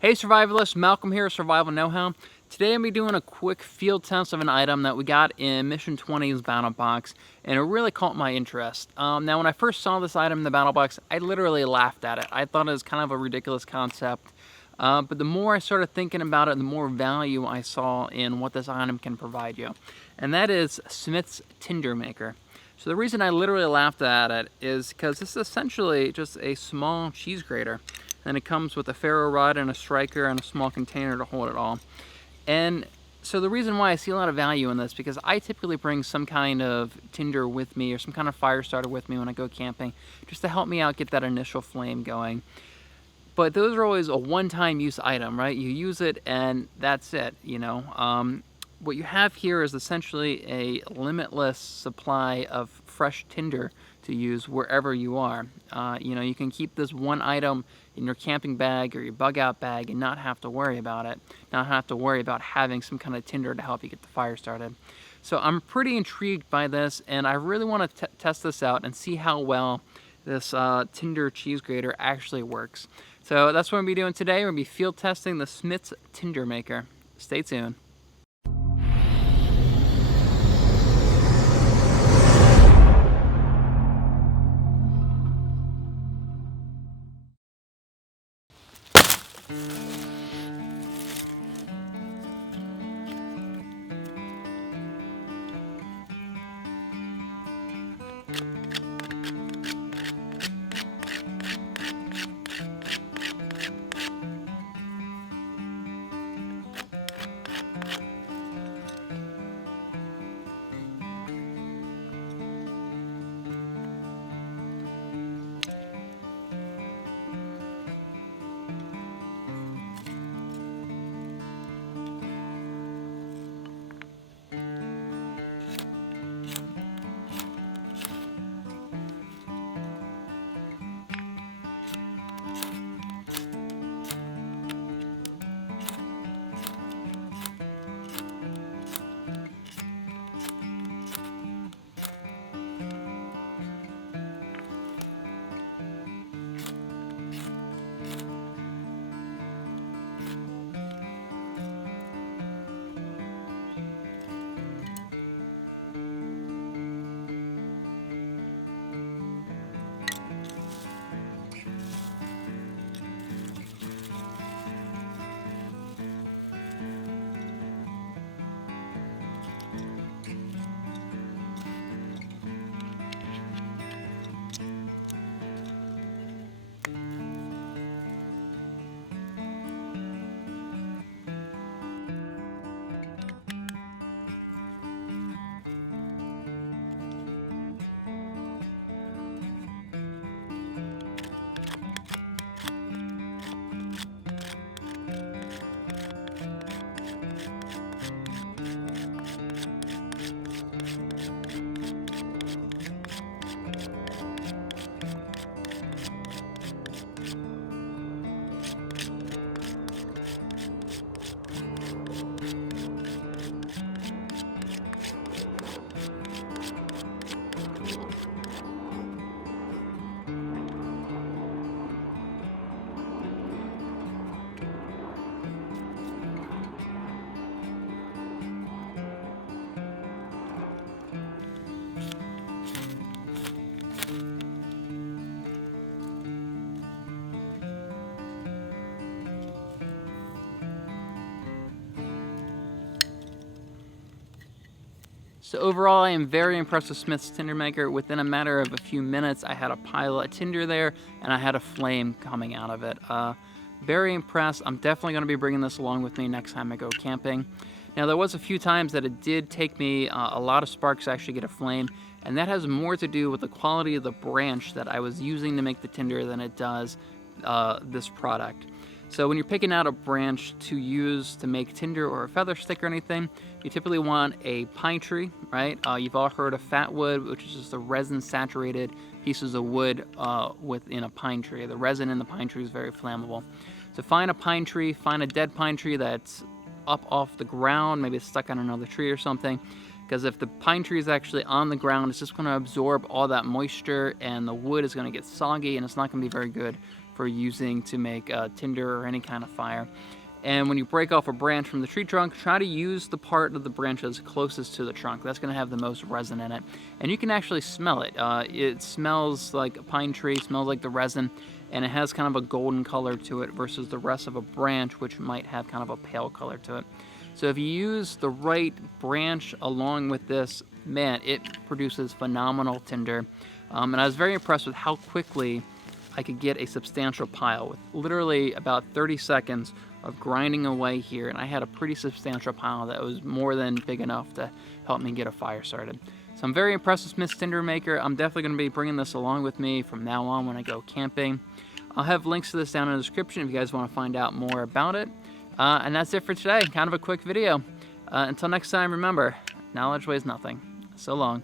Hey survivalists, Malcolm here, Survival Know-How. Today I'm going to be doing a quick field test of an item that we got in Mission 20's Battlbox, and it really caught my interest. Now when I first saw this item in the Battlebox, I literally laughed at it. I thought it was kind of a ridiculous concept, but the more I started thinking about it, the more value I saw in what this item can provide you. And that is Smith's Tinder Maker. So the reason I literally laughed at it is because this is essentially just a small cheese grater. And it comes with a ferro rod and a striker and a small container to hold it all. And so the reason why I see a lot of value in this, because I typically bring some kind of tinder with me or some kind of fire starter with me when I go camping, just to help me out get that initial flame going. But those are always a one-time use item, right? You use it and that's it, you know. What you have here is essentially a limitless supply of fresh tinder to use wherever you are. You know, you can keep this one item in your camping bag or your bug out bag and not have to worry about it, not have to worry about having some kind of tinder to help you get the fire started. So I'm pretty intrigued by this, and I really want to test this out and see how well this tinder cheese grater actually works. So that's what I'm going to be doing today. We're going to be field testing the Smith's Tinder Maker. Stay tuned. So overall, I am very impressed with Smith's Tinder Maker. Within a matter of a few minutes, I had a pile of tinder there, and I had a flame coming out of it. Very impressed. I'm definitely going to be bringing this along with me next time I go camping. Now, there was a few times that it did take me a lot of sparks to actually get a flame, and that has more to do with the quality of the branch that I was using to make the tinder than it does this product. So when you're picking out a branch to use to make tinder or a feather stick or anything, you typically want a pine tree, right? You've all heard of fat wood, which is just the resin-saturated pieces of wood within a pine tree. The resin in the pine tree is very flammable. So find a pine tree, find a dead pine tree that's up off the ground, maybe it's stuck on another tree or something, because if the pine tree is actually on the ground, it's just going to absorb all that moisture and the wood is going to get soggy and it's not going to be very good for using to make tinder or any kind of fire. And when you break off a branch from the tree trunk, try to use the part of the branch that's closest to the trunk. That's going to have the most resin in it. And you can actually smell it. It smells like a pine tree, smells like the resin, and it has kind of a golden color to it versus the rest of a branch, which might have kind of a pale color to it. So if you use the right branch along with this, man, it produces phenomenal tinder. And I was very impressed with how quickly I could get a substantial pile with literally about 30 seconds of grinding away here, and I had a pretty substantial pile that was more than big enough to help me get a fire started. So I'm very impressed with Smith's Tinder Maker. I'm definitely going to be bringing this along with me from now on when I go camping. I'll have links to this down in the description if you guys want to find out more about it. And that's it for today. Kind of a quick video. Until next time, remember, knowledge weighs nothing. So long.